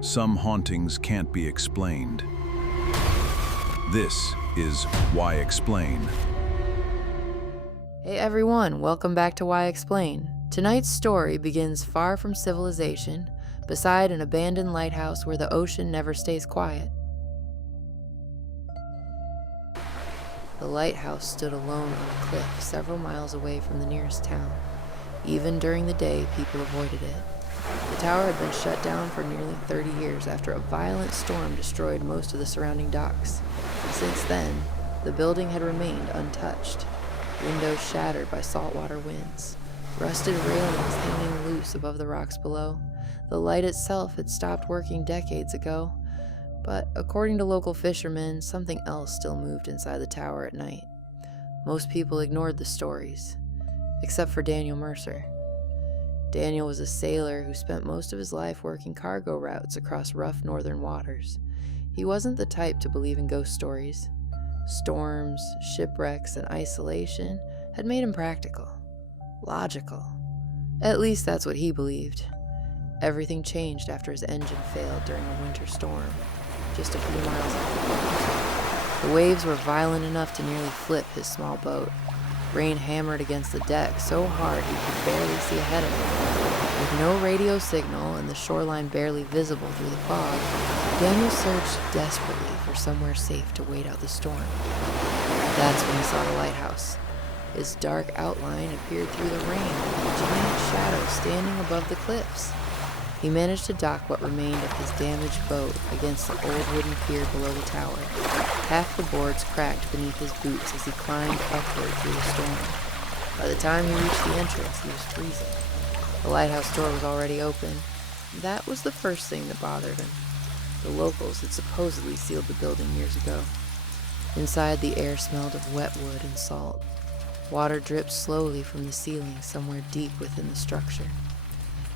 Some hauntings can't be explained. This is Why Explain. Hey everyone, welcome back to Why Explain. Tonight's story begins far from civilization, beside an abandoned lighthouse where the ocean never stays quiet. The lighthouse stood alone on a cliff several miles away from the nearest town. Even during the day, people avoided it. The tower had been shut down for nearly 30 years after a violent storm destroyed most of the surrounding docks. Since then, the building had remained untouched, windows shattered by saltwater winds, rusted railings hanging loose above the rocks below. The light itself had stopped working decades ago, but according to local fishermen, something else still moved inside the tower at night. Most people ignored the stories, except for Daniel Mercer. Daniel was a sailor who spent most of his life working cargo routes across rough northern waters. He wasn't the type to believe in ghost stories. Storms, shipwrecks, and isolation had made him practical, logical. At least that's what he believed. Everything changed after his engine failed during a winter storm, just a few miles off the coast. The waves were violent enough to nearly flip his small boat. Rain hammered against the deck so hard he could barely see ahead of him. With no radio signal and the shoreline barely visible through the fog, Daniel searched desperately for somewhere safe to wait out the storm. That's when he saw the lighthouse. Its dark outline appeared through the rain, like a giant shadow standing above the cliffs. He managed to dock what remained of his damaged boat against the old wooden pier below the tower. Half the boards cracked beneath his boots as he climbed upward through the storm. By the time he reached the entrance, he was freezing. The lighthouse door was already open. That was the first thing that bothered him. The locals had supposedly sealed the building years ago. Inside, the air smelled of wet wood and salt. Water dripped slowly from the ceiling somewhere deep within the structure.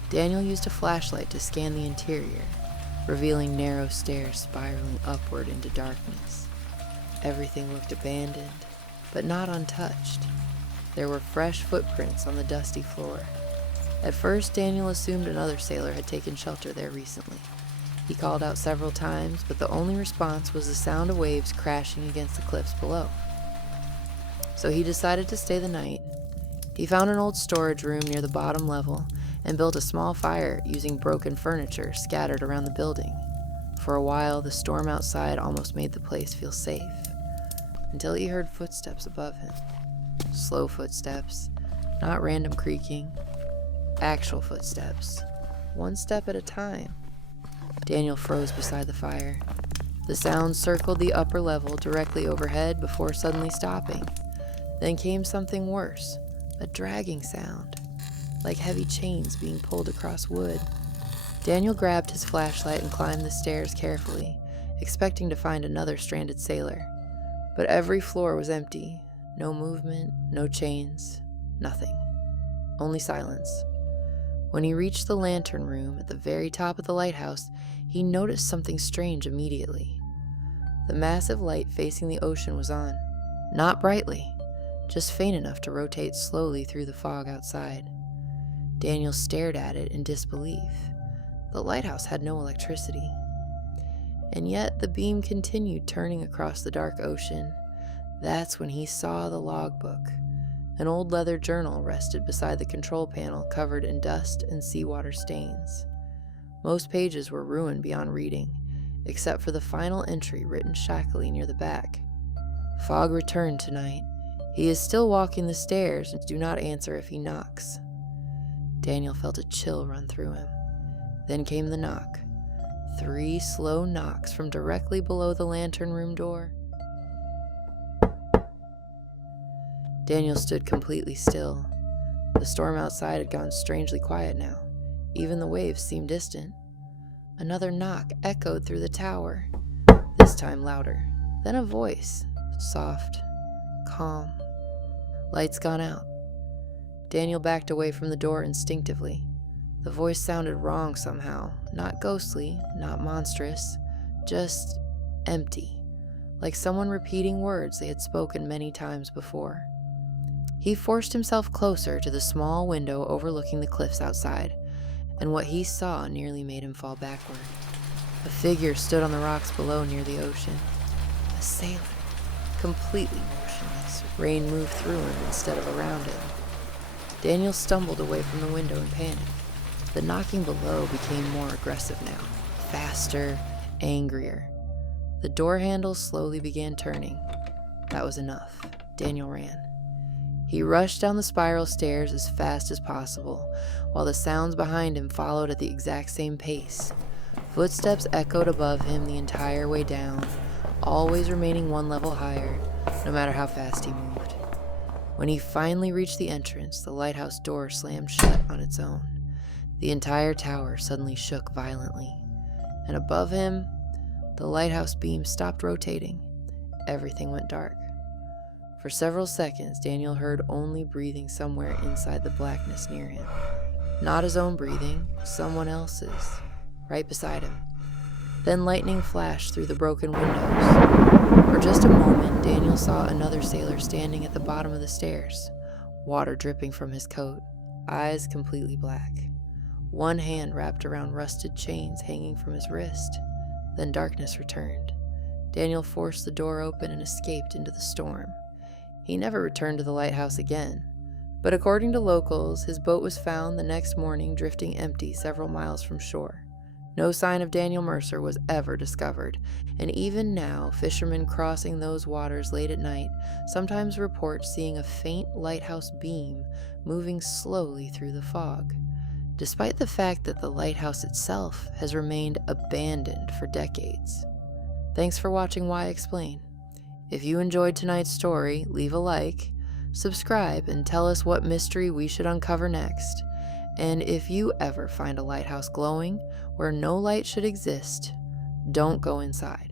Daniel used a flashlight to scan the interior, revealing narrow stairs spiraling upward into darkness. Everything looked abandoned, but not untouched. There were fresh footprints on the dusty floor. At first, Daniel assumed another sailor had taken shelter there recently. He called out several times, but the only response was the sound of waves crashing against the cliffs below. So he decided to stay the night. He found an old storage room near the bottom level and built a small fire using broken furniture scattered around the building. For a while, the storm outside almost made the place feel safe, until he heard footsteps above him. Slow footsteps, not random creaking, actual footsteps, one step at a time. Daniel froze beside the fire. The sound circled the upper level directly overhead before suddenly stopping. Then came something worse, a dragging sound, like heavy chains being pulled across wood. Daniel grabbed his flashlight and climbed the stairs carefully, expecting to find another stranded sailor. But every floor was empty. No movement, no chains, nothing. Only silence. When he reached the lantern room at the very top of the lighthouse, he noticed something strange immediately. The massive light facing the ocean was on. Not brightly, just faint enough to rotate slowly through the fog outside. Daniel stared at it in disbelief. The lighthouse had no electricity. And yet the beam continued turning across the dark ocean. That's when he saw the logbook. An old leather journal rested beside the control panel covered in dust and seawater stains. Most pages were ruined beyond reading, except for the final entry written shackily near the back. Fog returned tonight. He is still walking the stairs and do not answer if he knocks. Daniel felt a chill run through him. Then came the knock. 3 slow knocks from directly below the lantern room door. Daniel stood completely still. The storm outside had gone strangely quiet now. Even the waves seemed distant. Another knock echoed through the tower, this time louder. Then a voice, soft, calm. Lights gone out. Daniel backed away from the door instinctively. The voice sounded wrong somehow, not ghostly, not monstrous, just empty, like someone repeating words they had spoken many times before. He forced himself closer to the small window overlooking the cliffs outside, and what he saw nearly made him fall backward. A figure stood on the rocks below near the ocean. A sailor, completely motionless. Rain moved through him instead of around him. Daniel stumbled away from the window in panic. The knocking below became more aggressive now, faster, angrier. The door handle slowly began turning. That was enough. Daniel ran. He rushed down the spiral stairs as fast as possible, while the sounds behind him followed at the exact same pace. Footsteps echoed above him the entire way down, always remaining one level higher, no matter how fast he moved. When he finally reached the entrance, the lighthouse door slammed shut on its own. The entire tower suddenly shook violently, and above him, the lighthouse beam stopped rotating. Everything went dark. For several seconds, Daniel heard only breathing somewhere inside the blackness near him. Not his own breathing, someone else's, right beside him. Then lightning flashed through the broken windows. For just a moment, Daniel saw another sailor standing at the bottom of the stairs, water dripping from his coat, eyes completely black. One hand wrapped around rusted chains hanging from his wrist. Then darkness returned. Daniel forced the door open and escaped into the storm. He never returned to the lighthouse again, but according to locals, his boat was found the next morning drifting empty several miles from shore. No sign of Daniel Mercer was ever discovered, and even now, fishermen crossing those waters late at night sometimes report seeing a faint lighthouse beam moving slowly through the fog, despite the fact that the lighthouse itself has remained abandoned for decades. Thanks for watching Why Explain. If you enjoyed tonight's story, leave a like, subscribe, and tell us what mystery we should uncover next. And if you ever find a lighthouse glowing where no light should exist, don't go inside.